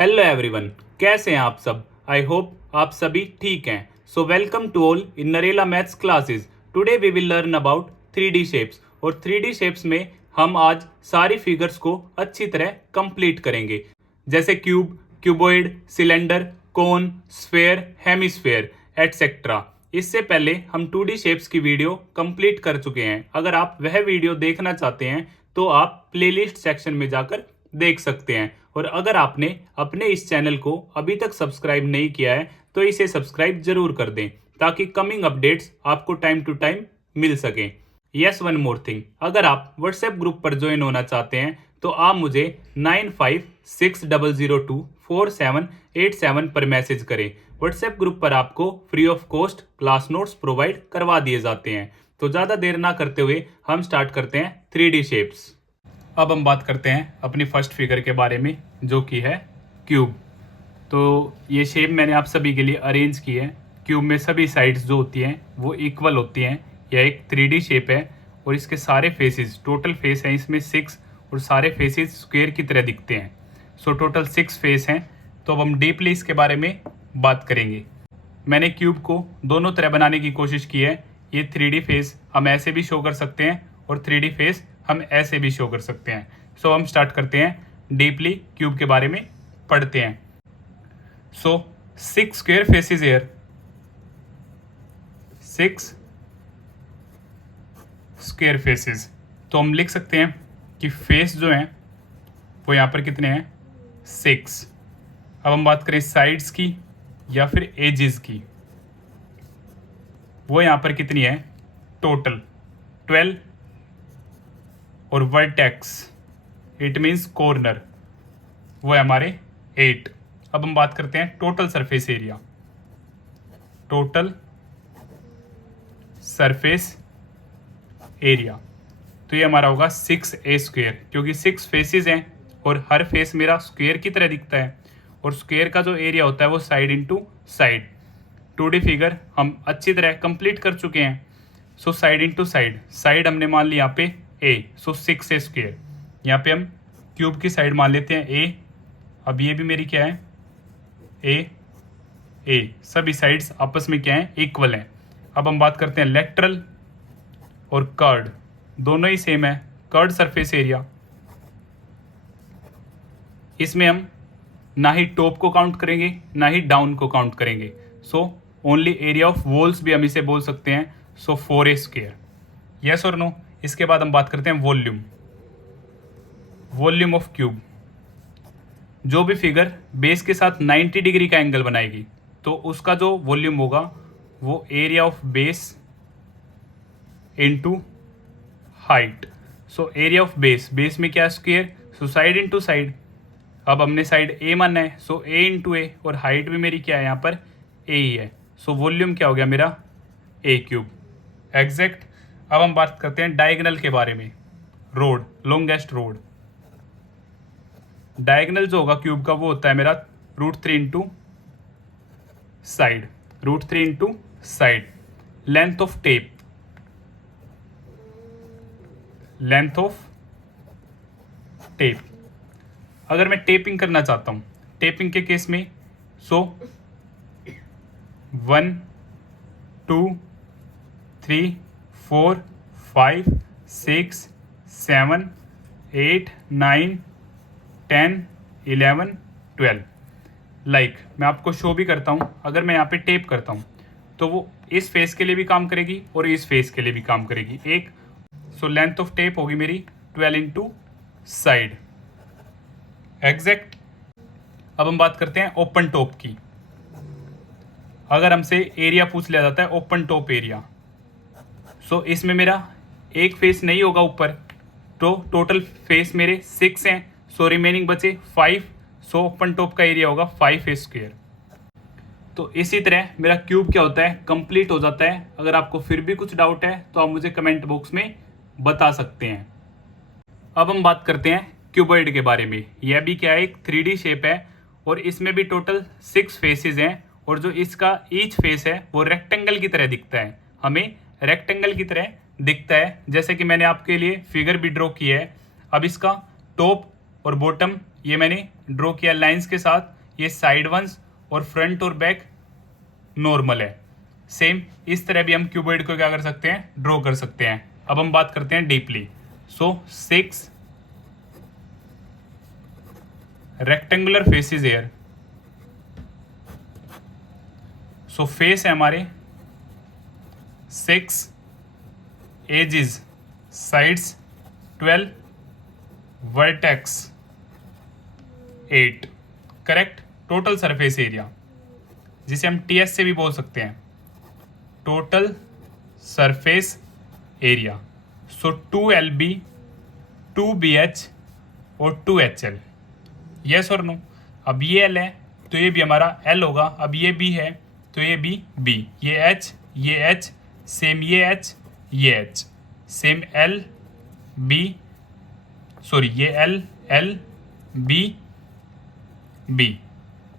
Hello everyone, कैसे हैं आप सब। आई होप आप सभी ठीक हैं। So welcome to all in Narela maths classes. Today we will learn about 3D shapes और 3D शेप्स में हम आज सारी फिगर्स को अच्छी तरह कंप्लीट करेंगे, जैसे क्यूब, क्यूबॉइड, सिलेंडर, कोन, स्फेयर, हेमिस्फेयर एटसेट्रा। इससे पहले हम 2D शेप्स की वीडियो कंप्लीट कर चुके हैं। अगर आप वह वीडियो देखना चाहते हैं तो आप प्लेलिस्ट सेक्शन में जाकर देख सकते हैं। और अगर आपने अपने इस चैनल को अभी तक सब्सक्राइब नहीं किया है तो इसे सब्सक्राइब जरूर कर दें, ताकि कमिंग अपडेट्स आपको टाइम टू टाइम मिल सकें। यस, वन मोर थिंग, अगर आप व्हाट्सएप ग्रुप पर ज्वाइन होना चाहते हैं तो आप मुझे 9560024787 पर मैसेज करें। व्हाट्सएप ग्रुप पर आपको free of cost class notes provide करवा दिए जाते हैं। तो ज़्यादा देर ना करते हुए हम स्टार्ट करते हैं 3D शेप्स। अब हम बात करते हैं अपनी फर्स्ट फिगर के बारे में, जो कि है क्यूब। तो ये शेप मैंने आप सभी के लिए अरेंज की है। क्यूब में सभी साइड्स जो होती हैं वो इक्वल होती हैं। यह एक 3D शेप है और इसके सारे फेसेस, टोटल फेस हैं इसमें 6, और सारे फेसेस स्क्वायर की तरह दिखते हैं। सो टोटल 6 फेस हैं। तो अब हम डीपली इसके बारे में बात करेंगे। मैंने क्यूब को दोनों तरह बनाने की कोशिश की है। ये 3D फेस हम ऐसे भी शो कर सकते हैं और 3D फेस हम ऐसे भी शो कर सकते हैं। सो हम स्टार्ट करते हैं डीपली क्यूब के बारे में पढ़ते हैं। सो 6 square faces here, 6 square faces. तो हम लिख सकते हैं कि फेस जो हैं वो यहाँ पर कितने हैं, 6। अब हम बात करें साइड्स की या फिर एजेस की, वो यहाँ पर कितनी है, टोटल 12, और वर्टेक्स इट मीन्स कॉर्नर वो है हमारे 8। अब हम बात करते हैं total surface area. Total surface area तो ये हमारा होगा 6a स्क्वायर, क्योंकि 6 फेसेस हैं और हर फेस मेरा स्क्वायर की तरह दिखता है। और स्क्वायर का जो एरिया होता है वो side into side. 2D figure हम अच्छी तरह कंप्लीट कर चुके हैं। So side into side, side हमने मान ली यहाँ पे a, सो 6a स्क्वायर। यहाँ पे हम क्यूब की साइड मान लेते हैं a। अब ये भी मेरी क्या है, a। सभी साइड्स आपस में क्या है, इक्वल हैं। अब हम बात करते हैं लेटरल और कर्ड, दोनों ही सेम है। कर्ड सरफेस एरिया, इसमें हम ना ही टॉप को काउंट करेंगे ना ही डाउन को काउंट करेंगे। So only area of walls भी हम इसे बोल सकते हैं। सो 4a स्क्वायर। यस और नो। इसके बाद हम बात करते हैं वॉल्यूम। वॉल्यूम ऑफ क्यूब, जो भी फिगर बेस के साथ 90 डिग्री का एंगल बनाएगी तो उसका जो वॉल्यूम होगा वो area of base into height. So area of base, base में क्या square, so side into side. अब हमने साइड ए मानना है, सो a इंटू ए, और हाइट भी मेरी क्या है यहाँ पर, a ही है। सो वॉल्यूम क्या हो गया मेरा, a क्यूब। एग्जैक्ट। अब हम बात करते हैं डायगोनल के बारे में। Road, longest road. डायगोनल जो होगा क्यूब का वो होता है मेरा √3 into side, √3 into side. Length of tape, length of tape. अगर मैं टेपिंग करना चाहता हूँ, टेपिंग के केस में सो 1 2 3 4 5 6 7 8 9 10 11 12। लाइक मैं आपको शो भी करता हूँ। अगर मैं यहाँ पे टेप करता हूँ तो वो इस फेस के लिए भी काम करेगी और इस फेस के लिए भी काम करेगी एक। सो लेंथ ऑफ टेप होगी मेरी 12 इंटू साइड। एग्जैक्ट। अब हम बात करते हैं ओपन टॉप की। अगर हमसे एरिया पूछ लिया जाता है ओपन टॉप एरिया, सो इसमें मेरा एक फेस नहीं होगा ऊपर, तो टोटल फेस मेरे 6 हैं। सो रिमेनिंग बचे 5। सो ओपन टॉप का एरिया होगा 5a स्क्वायर। तो इसी तरह मेरा क्यूब क्या होता है, कंप्लीट हो जाता है। अगर आपको फिर भी कुछ डाउट है तो आप मुझे कमेंट बॉक्स में बता सकते हैं। अब हम बात करते हैं क्यूबॉइड के बारे में। यह भी क्या है, एक 3D शेप है और इसमें भी टोटल 6 फेसेस हैं। और जो इसका ईच फेस है वो रेक्टेंगल की तरह दिखता है, हमें रेक्टेंगल की तरह दिखता है, जैसे कि मैंने आपके लिए फिगर भी ड्रॉ की है। अब इसका टॉप और बॉटम ये मैंने ड्रॉ किया लाइंस के साथ, ये साइड वंस और फ्रंट और बैक नॉर्मल है। सेम इस तरह भी हम क्यूबॉइड को क्या कर सकते हैं, ड्रॉ कर सकते हैं। अब हम बात करते हैं deeply. So 6 rectangular faces here. So face है हमारे 6, edges sides 12, vertex 8। Correct. Total surface area, जिसे हम टीएस से भी बोल सकते हैं, टोटल सरफेस एरिया। सो 2LB, 2BH और 2HL। यस और नो। अब ये L है तो ये भी हमारा L होगा। अब ये B है तो ये भी B, ये H सेम, ये H ये H same, L B sorry ये L B B।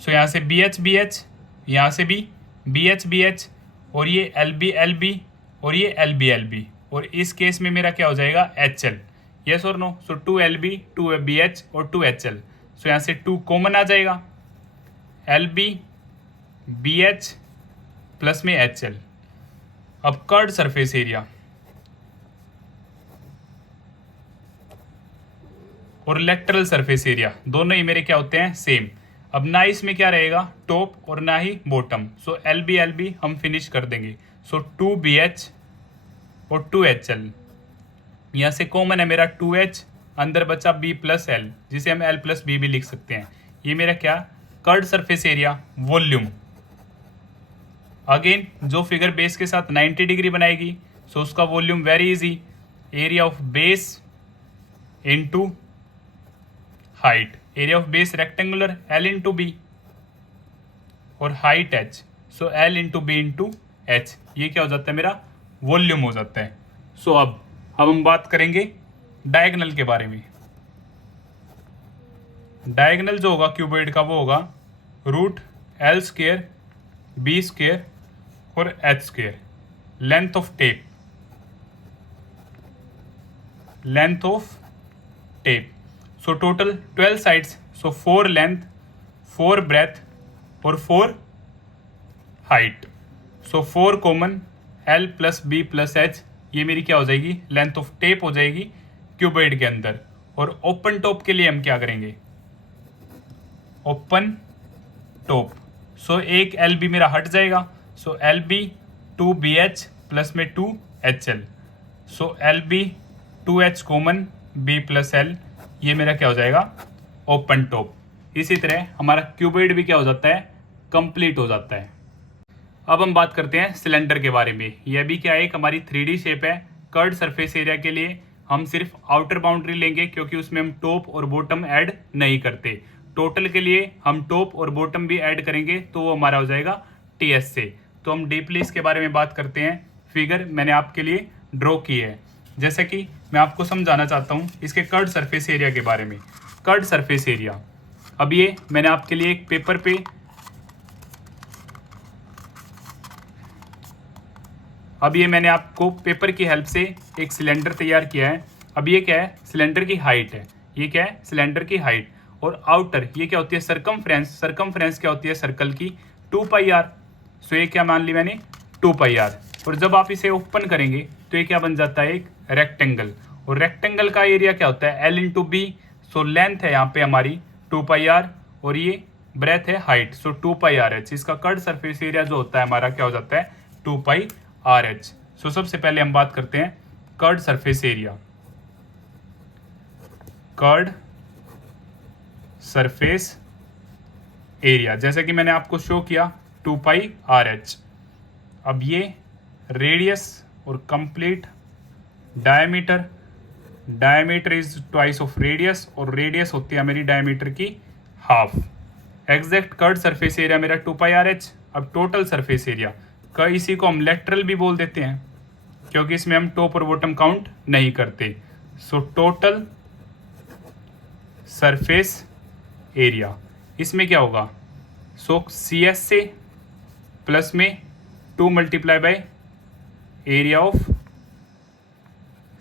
सो यहाँ से BH यहाँ से भी BH और ये LB और ये LB और इस केस में मेरा क्या हो जाएगा, HL। यस और नो। सो 2LB, 2BH और 2HL। सो यहाँ से 2 कॉमन आ जाएगा, LB BH प्लस में HL। अब कर्ड सरफेस एरिया और लेटरल सरफेस एरिया दोनों ही मेरे क्या होते हैं, सेम। अब ना इसमें क्या रहेगा, टॉप और ना ही बॉटम। सो LB हम फिनिश कर देंगे। सो 2BH और 2HL। यहाँ से कॉमन है मेरा 2H, अंदर बचा B प्लस L, जिसे हम L प्लस B भी लिख सकते हैं। ये मेरा क्या, curved surface area volume. Again जो फिगर बेस के साथ 90 डिग्री बनाएगी, सो उसका volume very easy, area of base into height. Area of base rectangular, L into B और height H, so L into B into H। ये क्या हो जाता है, मेरा वॉल्यूम हो जाता है। सो अब हम बात करेंगे डायगोनल के बारे में। डायगोनल जो होगा क्यूबॉइड का वो होगा रूट L² B² और H²। Length of tape, length of tape. So total 12 sides, so 4 length, 4 breadth और 4 height. So 4 common, L plus B plus H, ये मेरी क्या हो जाएगी, लेंथ ऑफ टेप हो जाएगी क्यूबॉइड के अंदर। और ओपन टॉप के लिए हम क्या करेंगे, ओपन टॉप। सो एक LB मेरा हट जाएगा, सो LB 2BH प्लस में 2HL। सो LB 2H common, B plus L, ये मेरा क्या हो जाएगा, ओपन टॉप। इसी तरह हमारा क्यूबॉइड भी क्या हो जाता है, कंप्लीट हो जाता है। अब हम बात करते हैं सिलेंडर के बारे में। यह भी क्या है, एक हमारी 3D शेप है। कर्ड सरफेस एरिया के लिए हम सिर्फ आउटर बाउंड्री लेंगे, क्योंकि उसमें हम टॉप और बॉटम ऐड नहीं करते। टोटल के लिए हम टॉप और बॉटम भी ऐड करेंगे, तो वो हमारा हो जाएगा TS से। तो हम डीपली इसके बारे में बात करते हैं। फिगर मैंने आपके लिए ड्रॉ की है। जैसे कि मैं आपको समझाना चाहता हूँ इसके कर्ड सरफेस एरिया के बारे में। कर्ड सरफेस एरिया, अब ये मैंने आपके लिए एक पेपर पे, अब ये मैंने आपको पेपर की हेल्प से एक सिलेंडर तैयार किया है। अब ये क्या है, सिलेंडर की हाइट है। ये क्या है, सिलेंडर की हाइट। और आउटर ये क्या होती है, सरकमफ्रेंस। सरकमफ्रेंस क्या होती है, सर्कल की 2πr। सो ये क्या मान ली मैंने, 2πr। और जब आप इसे ओपन करेंगे तो ये क्या बन जाता है, एक रेक्टेंगल। और रेक्टेंगल का एरिया क्या होता है, L into B. So length है यहाँ पे हमारी 2πr और ये ब्रेथ है हाइट, सो 2πrh। इसका कर्ड सरफेस एरिया जो होता है हमारा क्या हो जाता है, 2πrh। सो सबसे पहले हम बात करते हैं curd surface area. Curd surface area जैसे कि मैंने आपको शो किया, 2πrh। अब ये रेडियस और complete diameter, diameter is twice of radius और रेडियस होती है मेरी डायमीटर की half. Exact curd surface area मेरा 2πrh। अब टोटल सरफेस एरिया का, इसी को हम लेटरल भी बोल देते हैं, क्योंकि इसमें हम टॉप और बॉटम काउंट नहीं करते। सो टोटल सरफेस एरिया, इसमें क्या होगा, सो CS से प्लस में 2 multiply by area of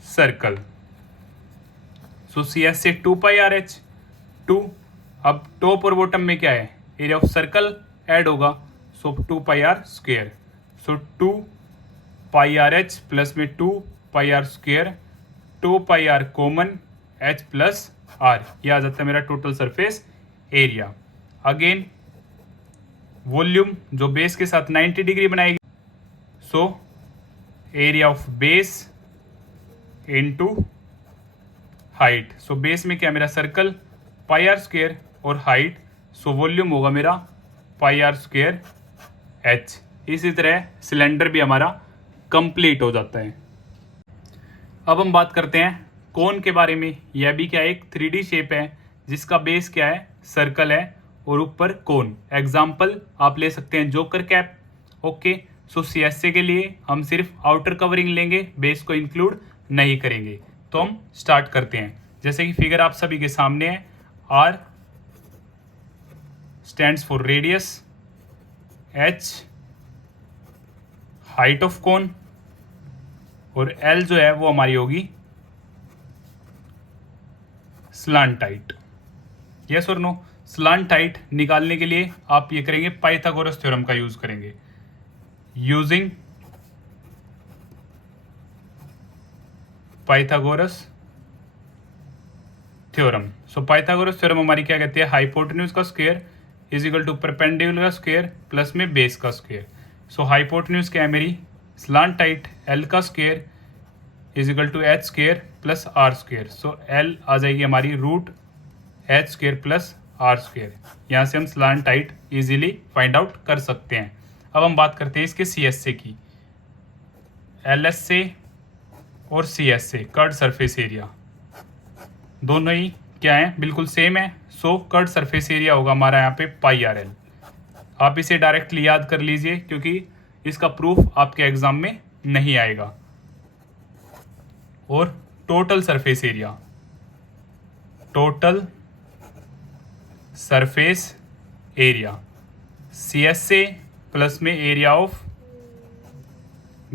circle. So CS से 2πrh, 2 अब टॉप और बॉटम में क्या है, एरिया ऑफ सर्कल ऐड होगा, so 2 pi R square, so 2 pi R H plus में 2 pi R square, 2 pi R common, H plus R, ये आ जाता है मेरा total surface area. Again volume जो बेस के साथ 90 डिग्री बनाएगी, so area of base into height, so base में क्या मेरा सर्कल पाई आर स्क्वेयर और हाइट, सो वॉल्यूम होगा मेरा पाई आर स्क्वेयर एच। इसी तरह सिलेंडर भी हमारा कंप्लीट हो जाता है। अब हम बात करते हैं कोन के बारे में। यह भी क्या एक 3D शेप है जिसका बेस क्या है, सर्कल है और ऊपर कोन। एग्जाम्पल आप ले सकते हैं जोकर कैप। ओके, सो CSA के लिए हम सिर्फ आउटर कवरिंग लेंगे, बेस को इंक्लूड नहीं करेंगे। तो हम स्टार्ट करते हैं। जैसे कि फिगर आप सभी के सामने है, R stands for radius, H height of cone और L जो है वो हमारी होगी स्लांट हाइट। यस और नो? स्लांट हाइट निकालने के लिए आप ये करेंगे, पाइथागोरस थ्योरम का यूज करेंगे। Using Pythagoras theorem, so Pythagoras theorem हमारी क्या कहती है, हाइपोटेन्यूज का square is equal to perpendicular का स्क्वायर प्लस में बेस का स्क्वायर। सो हाइपोटेन्यूज क्या है मेरी, स्लांट हाइट L का square is equal to H square plus R square. So L आ जाएगी हमारी root H square plus R square. यहाँ से हम slant height easily find out कर सकते हैं। अब हम बात करते हैं इसके CSA की। LSA और CSA कर्ड सरफेस एरिया दोनों ही क्या है, बिल्कुल सेम है। सो कर्ड सरफेस एरिया होगा हमारा यहाँ पे पाई आर एल। आप इसे डायरेक्टली याद कर लीजिए क्योंकि इसका प्रूफ आपके एग्जाम में नहीं आएगा। और total surface area, total surface area CSA plus में एरिया ऑफ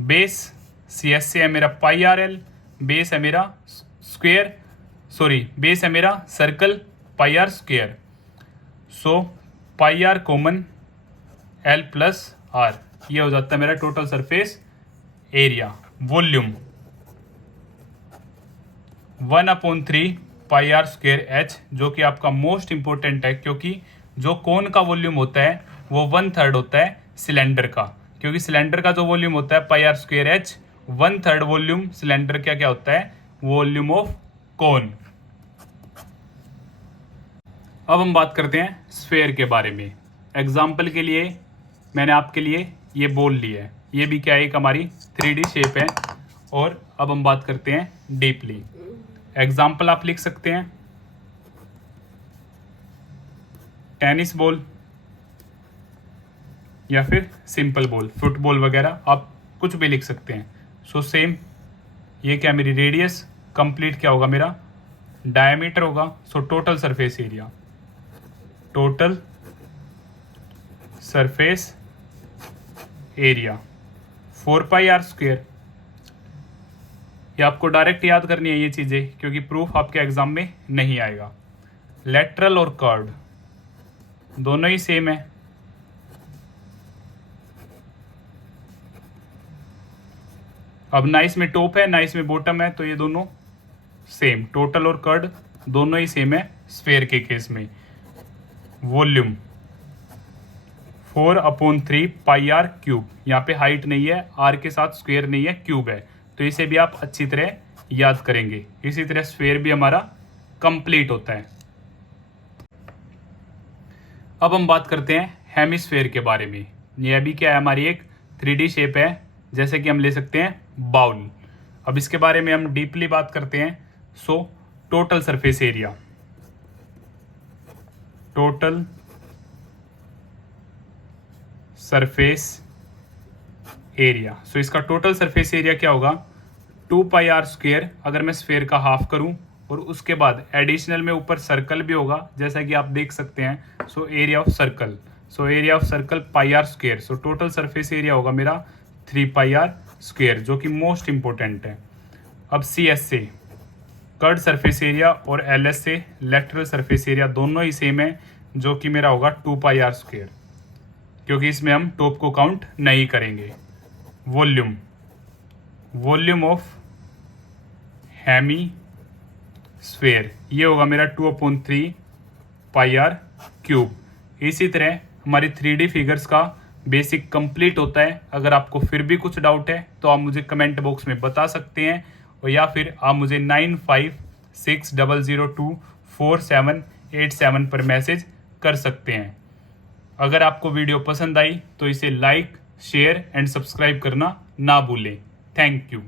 बेस। CSA है मेरा पाई आर एल, बेस है मेरा स्क्वेयर, सॉरी बेस है मेरा circle pi R square. So pi R common L plus R, ये हो जाता है मेरा total surface area. Volume 1/3 pi R square H, जो कि आपका मोस्ट इंपॉर्टेंट है क्योंकि जो कोन का वॉल्यूम होता है वो 1/3 होता है सिलेंडर का, क्योंकि सिलेंडर का जो वॉल्यूम होता है pi R square H, 1/3 volume cylinder का क्या होता है, वॉल्यूम ऑफ कोन। अब हम बात करते हैं स्फेयर के बारे में। एग्जाम्पल के लिए मैंने आपके लिए ये बॉल ली है, ये भी क्या है, एक हमारी 3D शेप है। और अब हम बात करते हैं डीपली। एग्जाम्पल आप लिख सकते हैं टेनिस बॉल या फिर सिंपल बॉल, फुटबॉल वगैरह आप कुछ भी लिख सकते हैं। सो सेम, ये क्या मेरी रेडियस, कंप्लीट क्या होगा मेरा डायमीटर होगा। So total surface area, total surface area 4 pi R square. ये आपको डायरेक्ट याद करनी है ये चीज़ें क्योंकि प्रूफ आपके एग्जाम में नहीं आएगा। लेटरल और कर्व दोनों ही सेम है। अब ना इसमें टॉप है ना इसमें बॉटम है, तो ये दोनों सेम, टोटल और कर्व दोनों ही सेम है स्फेयर के केस में। वॉल्यूम 4/3 पाई आर क्यूब, यहाँ पे हाइट नहीं है, आर के साथ स्क्वायर नहीं है, क्यूब है, तो इसे भी आप अच्छी तरह याद करेंगे। इसी तरह स्फेयर भी हमारा कंप्लीट होता है। अब हम बात करते हैं हेमिस्फेयर के बारे में। यह भी क्या है, हमारी एक 3D शेप है, जैसे कि हम ले सकते हैं बाउल। अब इसके बारे में हम डीपली बात करते हैं। So total surface area, total surface area, so इसका टोटल सरफेस एरिया क्या होगा, 2 पाई आर स्क्वेयर अगर मैं स्फेयर का हाफ करूं, और उसके बाद एडिशनल में ऊपर सर्कल भी होगा जैसा कि आप देख सकते हैं। So area of circle, so area of circle pi R square. So total surface area होगा मेरा 3 पाई आर स्क्वेयर, जो कि मोस्ट इंपॉर्टेंट है। अब CSA, कर्ड सरफेस एरिया और LS से लेटरल सरफेस एरिया दोनों ही सेम है, जो कि मेरा होगा 2πr², क्योंकि इसमें हम टॉप को काउंट नहीं करेंगे। वॉल्यूम ऑफ हेमीस्फेयर ये होगा मेरा 2/3πr³। इसी तरह हमारी 3D फिगर्स का बेसिक कंप्लीट होता है। अगर आपको फिर भी कुछ डाउट है तो आप मुझे कमेंट बॉक्स में बता सकते हैं, और या फिर आप मुझे 9560024787 पर मैसेज कर सकते हैं। अगर आपको वीडियो पसंद आई तो इसे लाइक, शेयर एंड सब्सक्राइब करना ना भूलें। Thank you.